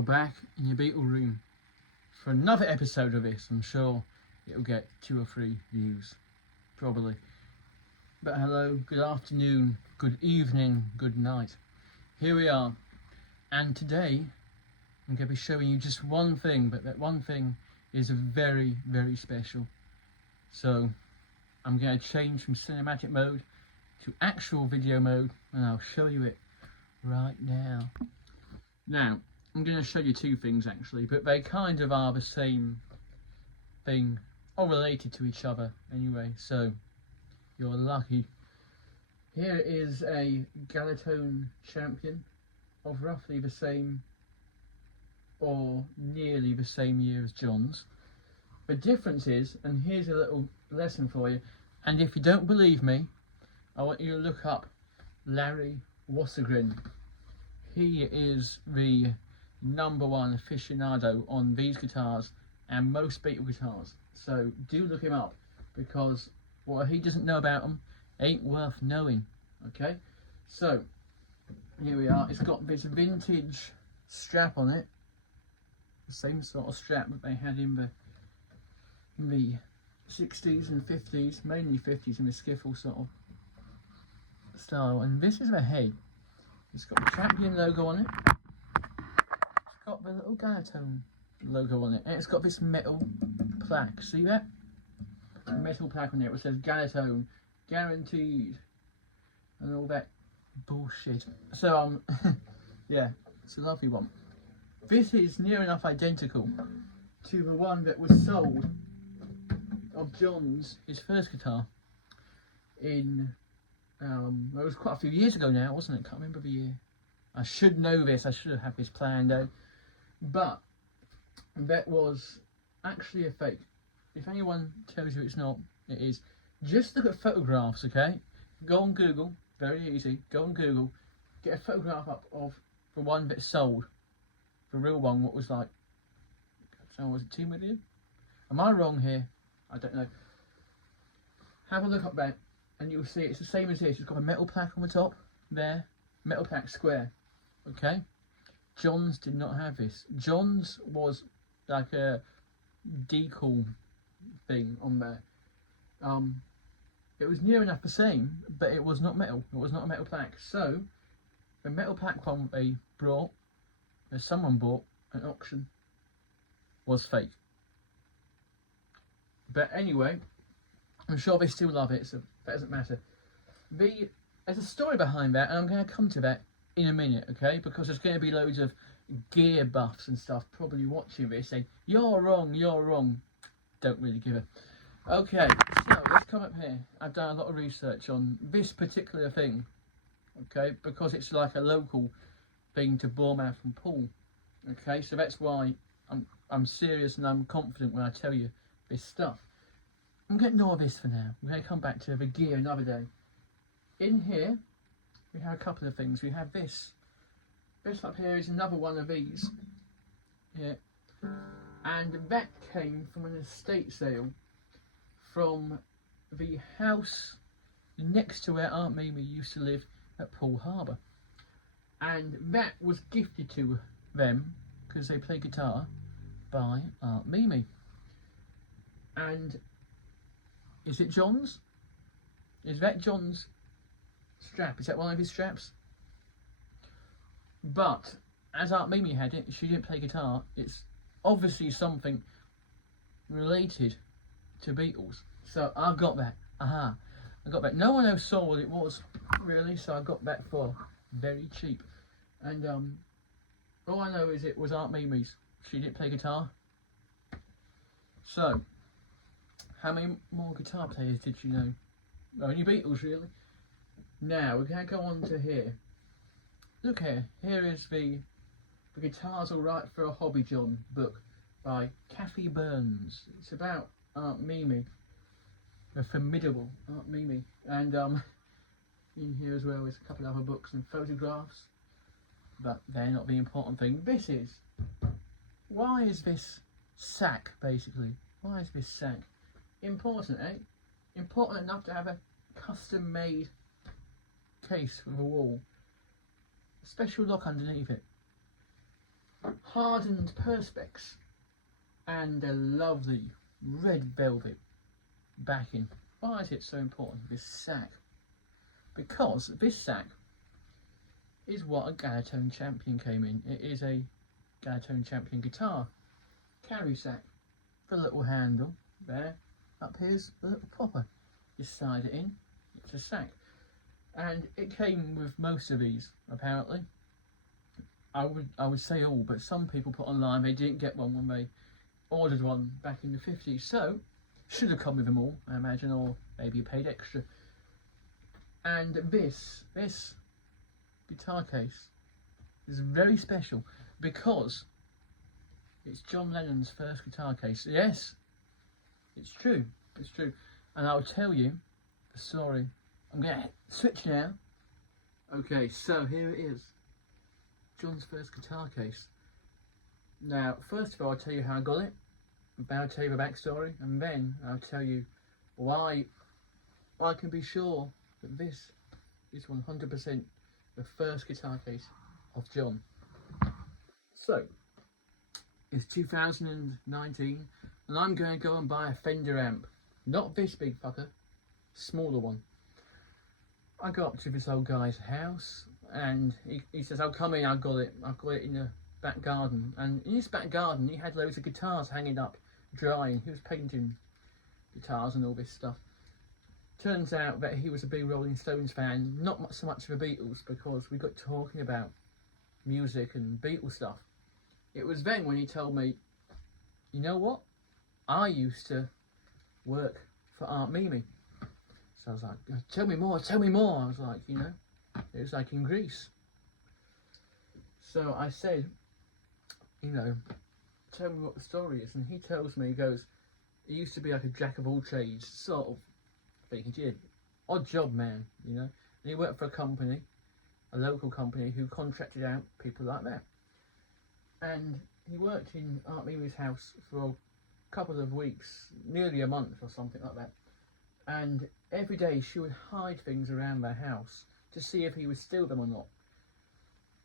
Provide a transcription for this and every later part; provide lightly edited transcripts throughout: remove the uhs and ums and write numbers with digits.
You're back in your Beatle room for another episode of this. I'm sure it'll get 2 or 3 views, probably. But hello, good afternoon, good evening, good night. Here we are, and today I'm going to be showing you just one thing, but that one thing is very, very special. So I'm going to change from cinematic mode to actual video mode, and I'll show you it right now. Now, I'm going to show you 2 things actually, but they kind of are the same thing, or related to each other anyway, so you're lucky. Here is a Galatone champion of roughly the same or nearly the same year as John's. The difference is, and here's a little lesson for you, and if you don't believe me, I want you to look up Larry Wassegren. He is the #1 aficionado on these guitars and most Beatle guitars, so do look him up, because what he doesn't know about them ain't worth knowing. Okay, so here we are. It's got this vintage strap on it, the same sort of strap that they had in the 60s and 50s, mainly 50s, in the skiffle sort of style. And this is the head. It's got the champion logo on it. It's got the little Galatone logo on it, and it's got this metal plaque. See that? Metal plaque on there which says Galatone guaranteed and all that bullshit. So yeah, it's a lovely one. This is near enough identical to the one that was sold of John's, his first guitar, in it was quite a few years ago now, wasn't it? Can't remember the year. I should know this, I should have had this planned out, but that was actually a fake. If anyone tells you it's not, it is. Just look at photographs, okay? Go on Google, very easy, go on Google, get a photograph up of the one that's sold, the real one, what was like, so was it 2 million? Am I wrong here? I don't know. Have a look up there and you'll see it's the same as this. It's got a metal plaque on the top there, metal plaque square, okay? John's did not have this. John's was like a decal thing on there. It was near enough the same, but it was not metal. It was not a metal plaque. So the metal plaque one they brought, that someone bought at auction, was fake. But anyway, I'm sure they still love it, so that doesn't matter. There's a story behind that, and I'm going to come to that in a minute, okay? Because there's going to be loads of gear buffs and stuff probably watching this saying, you're wrong, you're wrong. Don't really give a... Okay, so let's come up here. I've done a lot of research on this particular thing, okay? Because it's like a local thing to Bournemouth and Poole, okay? So that's why I'm serious and I'm confident when I tell you this stuff. I'm going to ignore this for now. We're going to come back to the gear another day. In here, we have a couple of things. We have this. This up here is another one of these. Yeah. And that came from an estate sale from the house next to where Aunt Mimi used to live at Poole Harbour. And that was gifted to them, because they play guitar, by Aunt Mimi. And is it John's? Is that John's strap? Is that one of his straps? But as Aunt Mimi had it, she didn't play guitar. It's obviously something related to Beatles. So I got that. Aha. I got that. No one else saw what it was, really, so I got that for very cheap. And all I know is it was Aunt Mimi's. She didn't play guitar. So, how many more guitar players did you know? Only Beatles, really. Now, we're going to go on to here. Look here. Here is the Guitars Alright for a Hobby John book by Kathy Burns. It's about Aunt Mimi, a formidable Aunt Mimi. And in here as well is a couple of other books and photographs, but they're not the important thing. This is, why is this sack, basically? Why is this sack important, eh? Important enough to have a custom made case for the wall. A special lock underneath it. hardened perspex and a lovely red velvet backing. Why is it so important, this sack? Because this sack is what a Galatone Champion came in. It is a Galatone Champion guitar carry sack. The little handle there, up here's the little popper. You slide it in, it's a sack. And it came with most of these, apparently. I would say all, but some people put online they didn't get one when they ordered one back in the 50s. So, should have come with them all, I imagine, or maybe you paid extra. And this guitar case is very special because it's John Lennon's first guitar case. Yes, it's true, and I'll tell you the story. I'm going to switch now. Okay, so here it is, John's first guitar case. Now, first of all, I'll tell you how I got it, then I'll tell you the backstory, and then I'll tell you why I can be sure that this is 100% the first guitar case of John. So, it's 2019, and I'm going to go and buy a Fender amp. Not this big fucker, smaller one. I go up to this old guy's house, and he says, "I'll come in, I've got it in the back garden." And in his back garden, he had loads of guitars hanging up, drying. He was painting guitars and all this stuff. Turns out that he was a big Rolling Stones fan, not so much of the Beatles, because we got talking about music and Beatle stuff. It was then when he told me, "You know what? I used to work for Aunt Mimi." So I was like, tell me more. I was like, it was like in Greece. So I said, tell me what the story is. And he tells me, he goes, he used to be like a jack of all trades sort of thing. He did. Odd job man, And he worked for a company, a local company, who contracted out people like that. And he worked in Aunt Mimi's house for a couple of weeks, nearly a month or something like that. And every day she would hide things around their house to see if he would steal them or not.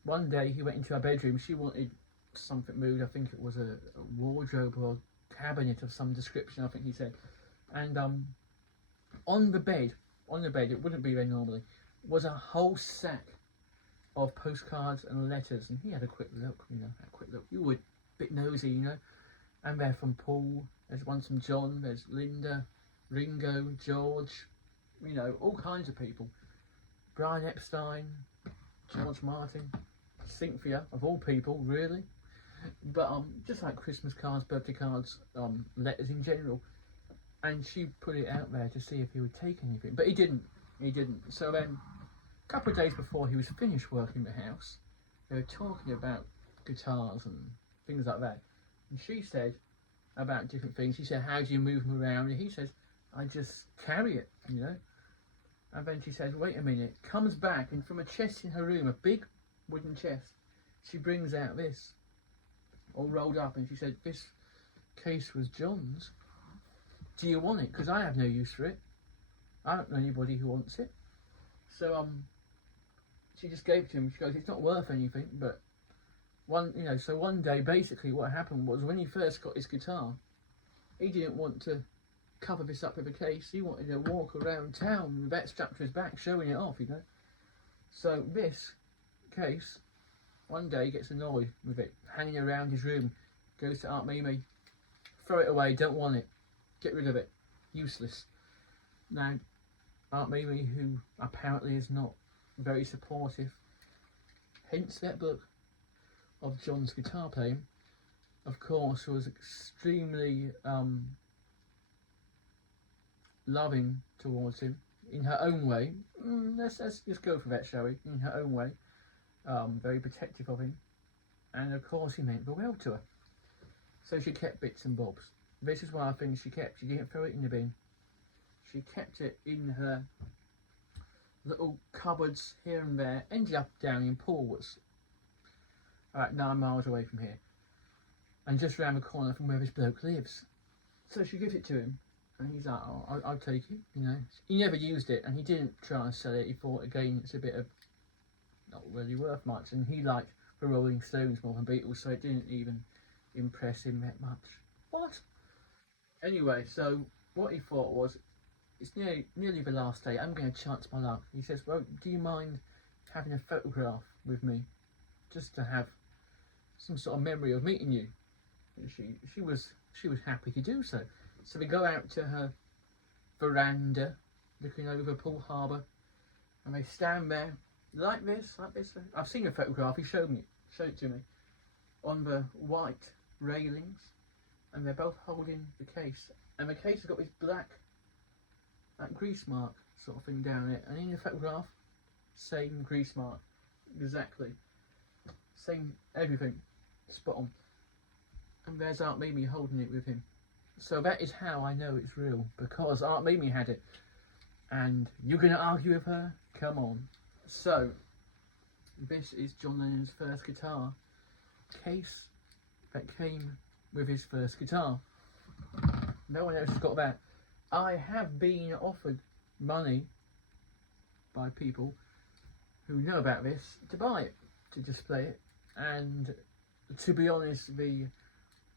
One day he went into her bedroom. She wanted something moved. I think it was a wardrobe or cabinet of some description, I think he said. And on the bed, it wouldn't be there normally, was a whole sack of postcards and letters. And he had a quick look, You would, bit nosy, And they're from Paul. There's one from John. There's Linda, Ringo, George, all kinds of people. Brian Epstein, George Martin, Cynthia, of all people, really. But just like Christmas cards, birthday cards, letters in general. And she put it out there to see if he would take anything. But he didn't. So then, a couple of days before he was finished working the house, they were talking about guitars and things like that. And she said about different things. She said, "How do you move them around?" And he says, "I just carry it, And then she says, "Wait a minute," comes back, and from a chest in her room, a big wooden chest, she brings out this, all rolled up, and she said, "This case was John's. Do you want it? Because I have no use for it. I don't know anybody who wants it." So she just gave it to him. She goes, "It's not worth anything, but So one day, basically, what happened was when he first got his guitar, he didn't want to cover this up with a case. He wanted to walk around town with that strapped to his back, showing it off, So this case, one day, gets annoyed with it hanging around his room. Goes to Aunt Mimi, "Throw it away. Don't want it. Get rid of it. Useless." Now, Aunt Mimi, who apparently is not very supportive, hence that book of John's guitar playing, of course, was extremely loving towards him in her own way. Let's just go for that, shall we? In her own way, very protective of him, and of course he meant the well to her. So she kept bits and bobs. This is one of the things she kept. She didn't throw it in the bin. She kept it in her little cupboards here and there. Ended up down in Paul's, about 9 miles away from here, and just round the corner from where this bloke lives. So she gives it to him, and he's like, "Oh, I'll take it." He never used it, and he didn't try and sell it. He thought, again, it's a bit of not really worth much, and he liked the Rolling Stones more than Beatles, so it didn't even impress him that much. What? Anyway, so what he thought was, it's nearly the last day, I'm going to chance my luck. He says, well, do you mind having a photograph with me, just to have some sort of memory of meeting you? And she was happy to do so. So we go out to her veranda, looking over Poole Harbour, and they stand there like this. I've seen a photograph. He showed it to me, on the white railings, and they're both holding the case, and the case has got this black, that grease mark sort of thing down it, and in the photograph, same grease mark, exactly, same everything, spot on. And there's Aunt Mimi holding it with him. So that is how I know it's real, because Aunt Mimi had it. And you're going to argue with her? Come on. So, this is John Lennon's first guitar case that came with his first guitar. No one else has got that. I have been offered money by people who know about this to buy it, to display it. And to be honest, the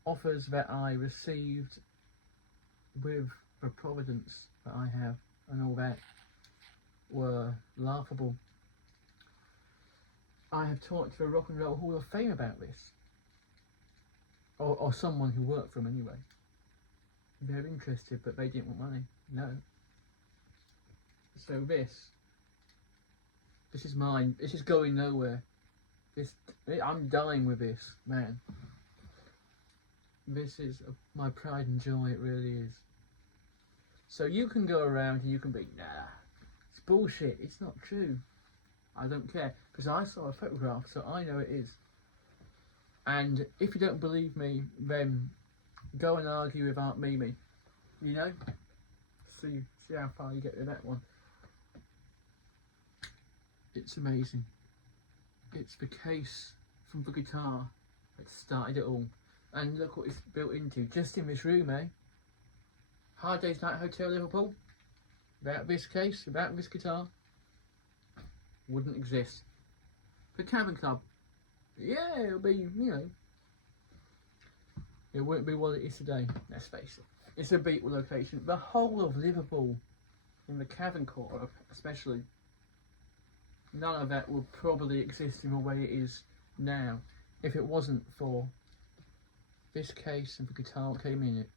offers that I received with the providence that I have and all that were laughable. I have talked to the Rock and Roll Hall of Fame about this, or someone who worked for them anyway. They're interested, but they didn't want money. No. So this is mine. This is going nowhere. I'm dying with this, man. This is my pride and joy, it really is. So you can go around and you can be, nah, it's bullshit, it's not true. I don't care, because I saw a photograph, so I know it is. And if you don't believe me, then go and argue with Aunt Mimi. You know? See how far you get with that one. It's amazing. It's the case from the guitar that started it all. And look what it's built into, just in this room, eh? Hard Day's Night Hotel Liverpool, without this case, without this guitar, wouldn't exist. The Tavern Club, yeah, it'll be, you know, it wouldn't be what it is today, let's face it. It's a Beatle location. The whole of Liverpool, in the Cavern Quarter especially, none of that would probably exist in the way it is now, if it wasn't for this case and the guitar that came in it.